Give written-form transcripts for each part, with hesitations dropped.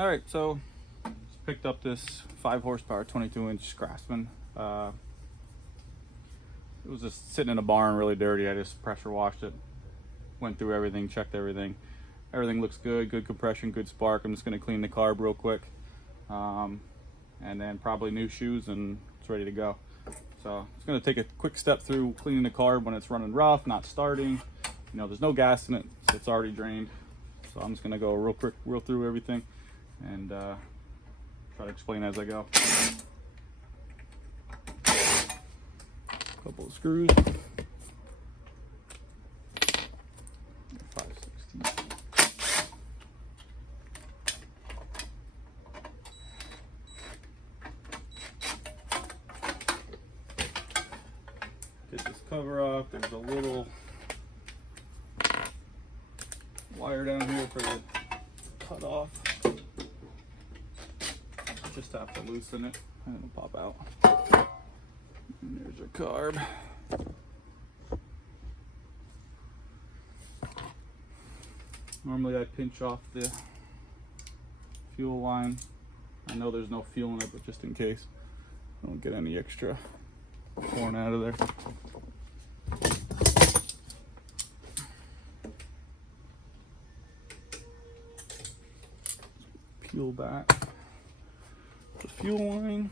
All right, so just picked up this 5 horsepower 22-inch Craftsman. It was just sitting in a barn, really dirty. I just pressure washed it, went through everything, checked everything. Everything looks good, good compression, good spark. I'm just gonna clean the carb real quick, and then probably new shoes, and it's ready to go. So it's gonna take a quick step through cleaning the carb when it's running rough, not starting. You know, there's no gas in it, so it's already drained. So I'm just gonna go real quick, real through everything, and try to explain as I go. Couple of screws. 5/16. Get this cover off. There's a little wire down here for the cut off. Just have to loosen it and it'll pop out. And there's your carb. Normally I pinch off the fuel line. I know there's no fuel in it, but just in case I don't get any extra torn out of there. Peel back the fuel line.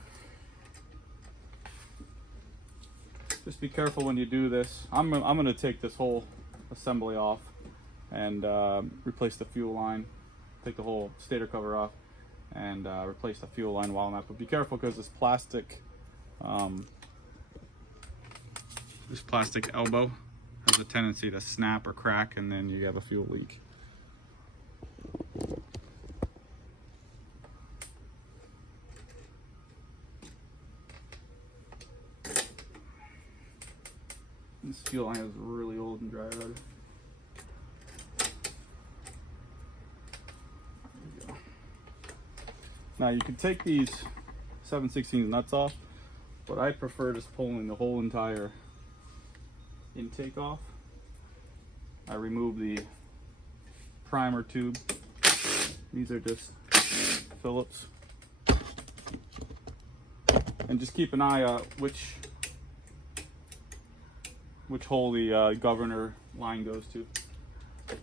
Just be careful when you do this. I'm going to take this whole assembly off and replace the fuel line. Take the whole stator cover off and replace the fuel line while I'm at. But be careful because this plastic elbow has a tendency to snap or crack, and then you have a fuel leak. This fuel line is really old and dry already. There we go. Now you can take these 7/16 nuts off, but I prefer just pulling the whole entire intake off. I remove the primer tube. These are just Phillips. And just keep an eye out which hole the governor line goes to, and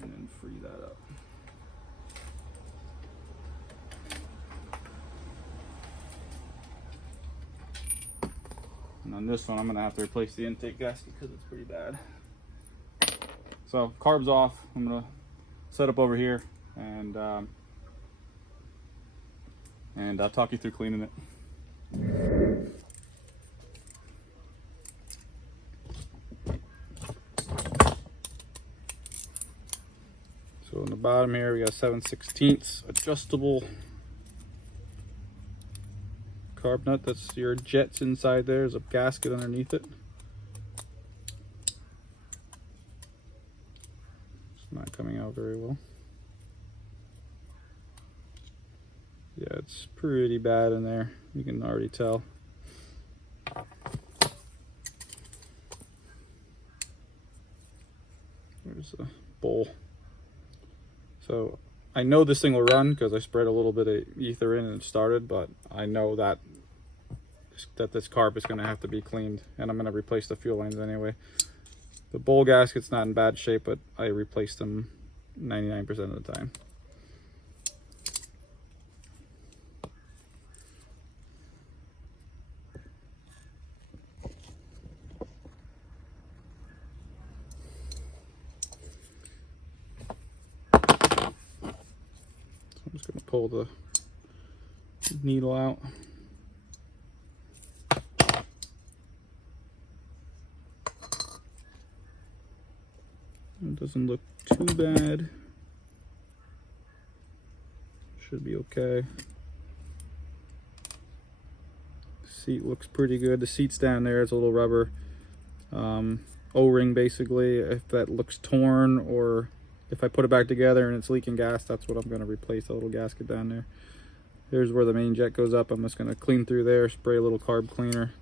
then free that up. And on this one, I'm gonna have to replace the intake gasket because it's pretty bad. So carb's off. I'm gonna set up over here, and I'll talk you through cleaning it. So on the bottom here, we got 7/16 adjustable carb nut. That's your jets inside there. There's a gasket underneath it. It's not coming out very well. Yeah, it's pretty bad in there. You can already tell. There's a bowl. So I know this thing will run because I spread a little bit of ether in and it started, but I know that this carb is going to have to be cleaned, and I'm going to replace the fuel lines anyway. The bowl gasket's not in bad shape, but I replaced them 99% of the time. I'm just going to pull the needle out. It doesn't look too bad. Should be okay. Seat looks pretty good. The seat's down there. It's a little rubber O-ring basically. If that looks torn, or if I put it back together and it's leaking gas, that's what I'm going to replace, the little gasket down there. Here's where the main jet goes up. I'm just going to clean through there, spray a little carb cleaner,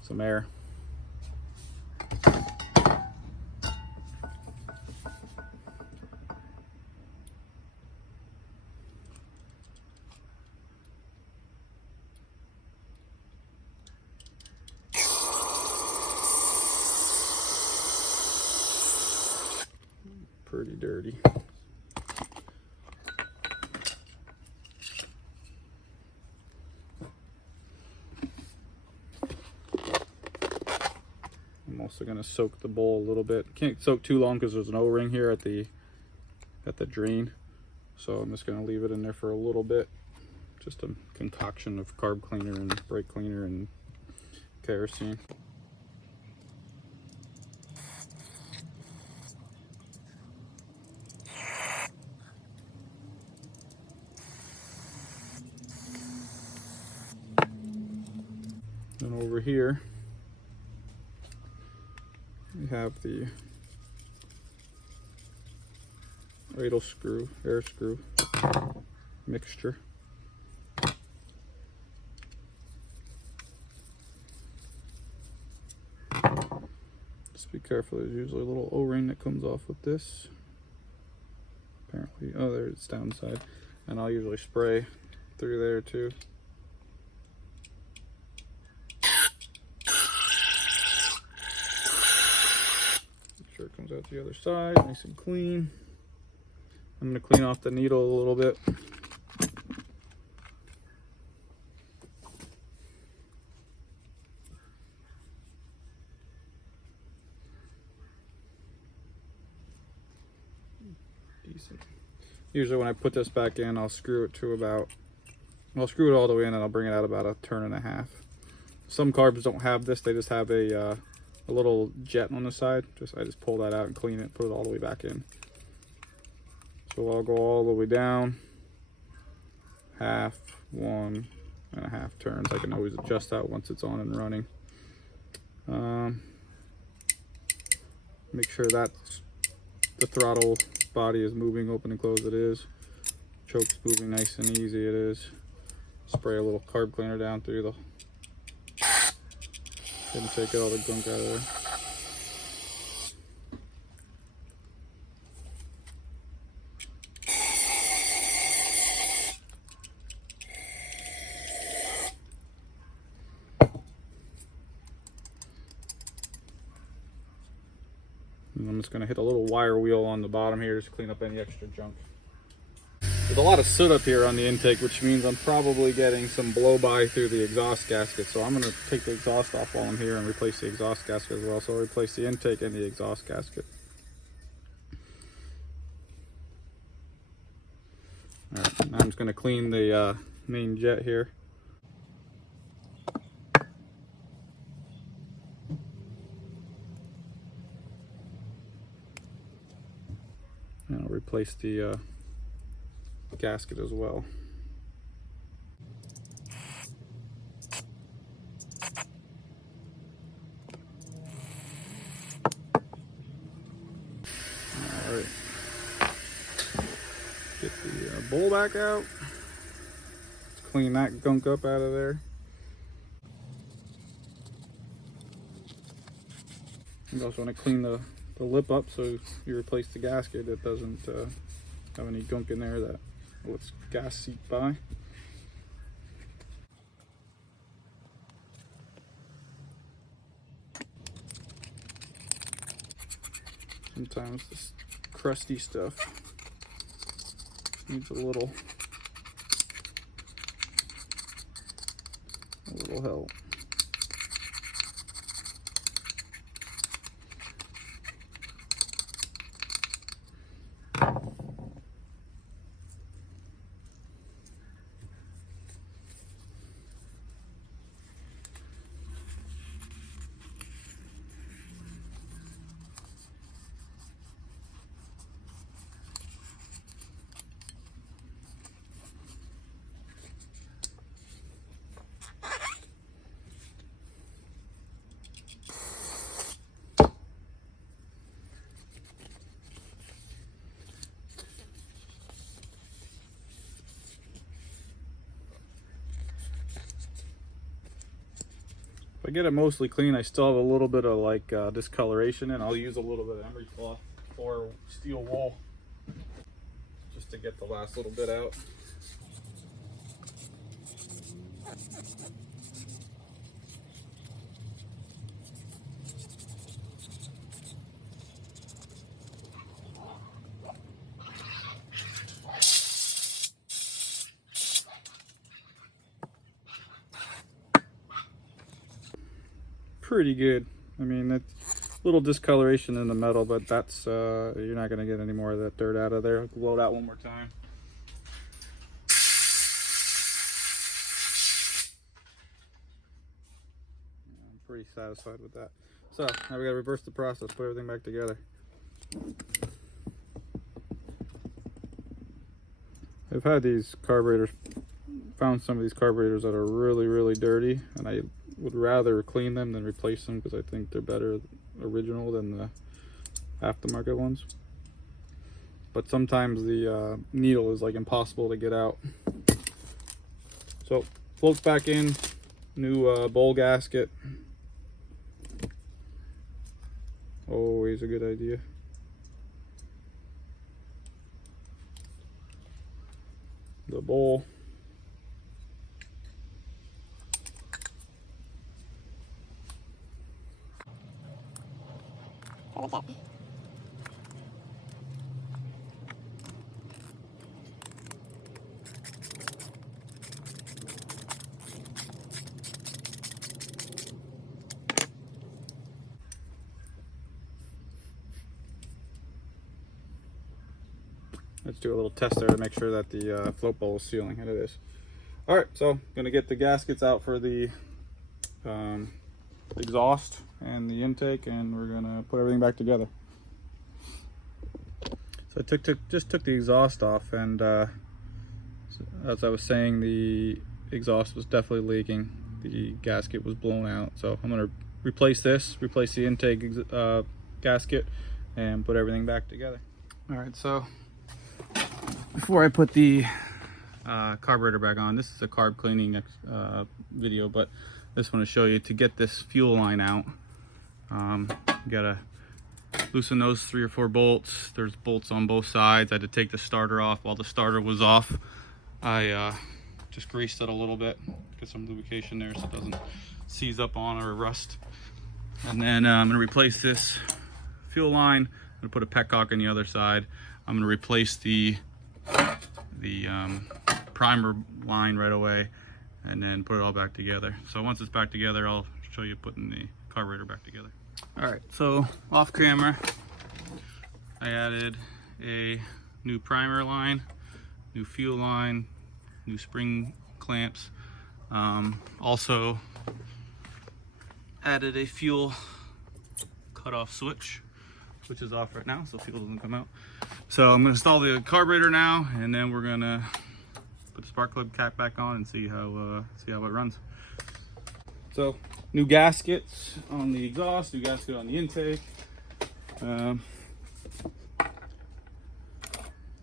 some air. dirty. I'm also going to soak the bowl a little bit. Can't soak too long because there's an O-ring here at the drain. So I'm just going to leave it in there for a little bit. Just a concoction of carb cleaner and brake cleaner and kerosene. And over here we have the idle screw, air screw mixture. Just be careful, there's usually a little O-ring that comes off with this. Apparently, oh, there it's downside. And I'll usually spray through there too. Make sure it comes out the other side, nice and clean. I'm going to clean off the needle a little bit. Decent. Usually when I put this back in, I'll screw it to about, I'll screw it all the way in and I'll bring it out about a turn and a half. Some carbs don't have this, they just have a little jet on the side. I just pull that out and clean it, put it all the way back in. So I'll go all the way down, half, 1.5 turns. I can always adjust that once it's on and running. Make sure that the throttle body is moving, open and close it is. Choke's moving nice and easy it is. Spray a little carb cleaner down through the, and take all the gunk out of there. And I'm just going to hit a little wire wheel on the bottom here just to clean up any extra junk. There's a lot of soot up here on the intake, which means I'm probably getting some blow by through the exhaust gasket. So I'm going to take the exhaust off while I'm here and replace the exhaust gasket as well. So I'll replace the intake and the exhaust gasket. Alright, now I'm just going to clean the main jet here. And I'll replace the gasket as well. Alright. Get the bowl back out. Let's clean that gunk up out of there. You also want to clean the lip up so you replace the gasket. It doesn't have any gunk in there that lets gas seep by. Sometimes this crusty stuff needs a little help. If I get it mostly clean, I still have a little bit of like discoloration, and I'll use a little bit of emery cloth or steel wool just to get the last little bit out. pretty good. I mean, it's a little discoloration in the metal, but that's you're not going to get any more of that dirt out of there. I'll blow it out one more time. I'm pretty satisfied with that. So now we got to reverse the process, put everything back together. I've had these carburetors, found some of these carburetors that are really dirty, and I would rather clean them than replace them because I think they're better original than the aftermarket ones. But sometimes the needle is like impossible to get out. So floats back in, new bowl gasket. Always a good idea. The bowl. Let's do a little test there to make sure that the float bowl is sealing, and it is. All right, so gonna get the gaskets out for the exhaust and the intake, and we're gonna put everything back together. So I just took the exhaust off, and as I was saying, the exhaust was definitely leaking. The gasket was blown out, so I'm gonna replace the intake gasket, and put everything back together. All right, so before I put the carburetor back on, this is a carb cleaning video, but I just want to show you to get this fuel line out. You gotta loosen those 3 or 4 bolts. There's bolts on both sides. I had to take the starter off. While the starter was off, I just greased it a little bit, get some lubrication there so it doesn't seize up on or rust. And then I'm gonna replace this fuel line. I'm gonna put a petcock on the other side. I'm gonna replace the primer line right away, and then put it all back together. So once it's back together, I'll show you putting the carburetor back together. All right, so off camera, I added a new primer line, new fuel line, new spring clamps. Also added a fuel cutoff switch, which is off right now, so fuel doesn't come out. So I'm gonna install the carburetor now, and then we're gonna put the spark plug cap back on and see how it runs. So new gaskets on the exhaust, new gasket on the intake.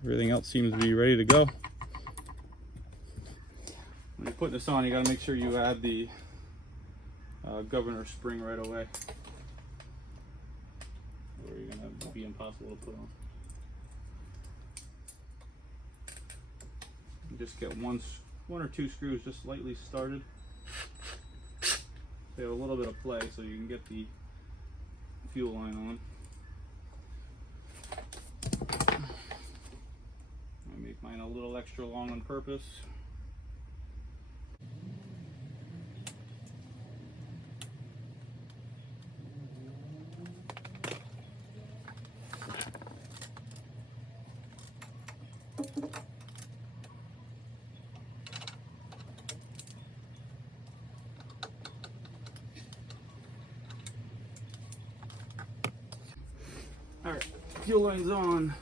Everything else seems to be ready to go. When you're putting this on, you gotta make sure you add the governor spring right away, or you're gonna be impossible to put on. You just get one or two screws just slightly started. They have a little bit of play so you can get the fuel line on. I make mine a little extra long on purpose. All right, fuel line's on.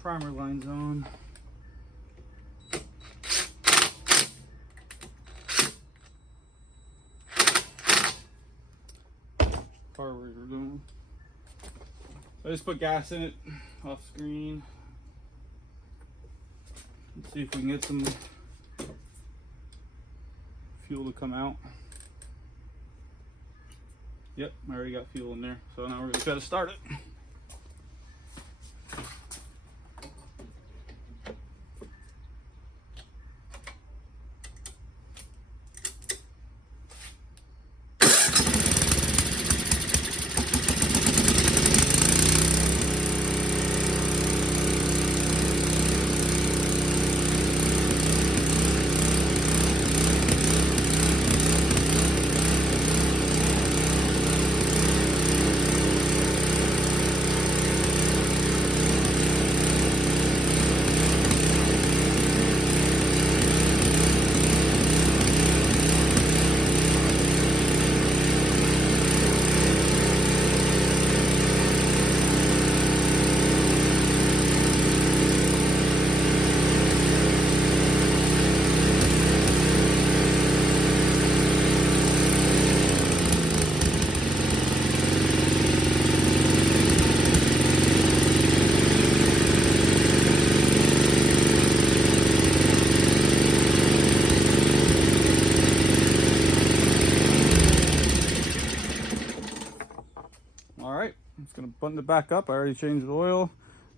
Primer line's on. Carburetor going. I just put gas in it off screen. Let's see if we can get some fuel to come out. Yep, I already got fuel in there. So now we're gonna try to start it. I'm just gonna button it back up. I already changed the oil.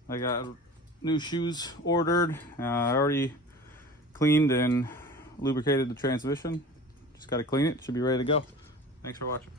I got new shoes ordered. I already cleaned and lubricated the transmission. Just got to clean it. Should be ready to go. Thanks for watching.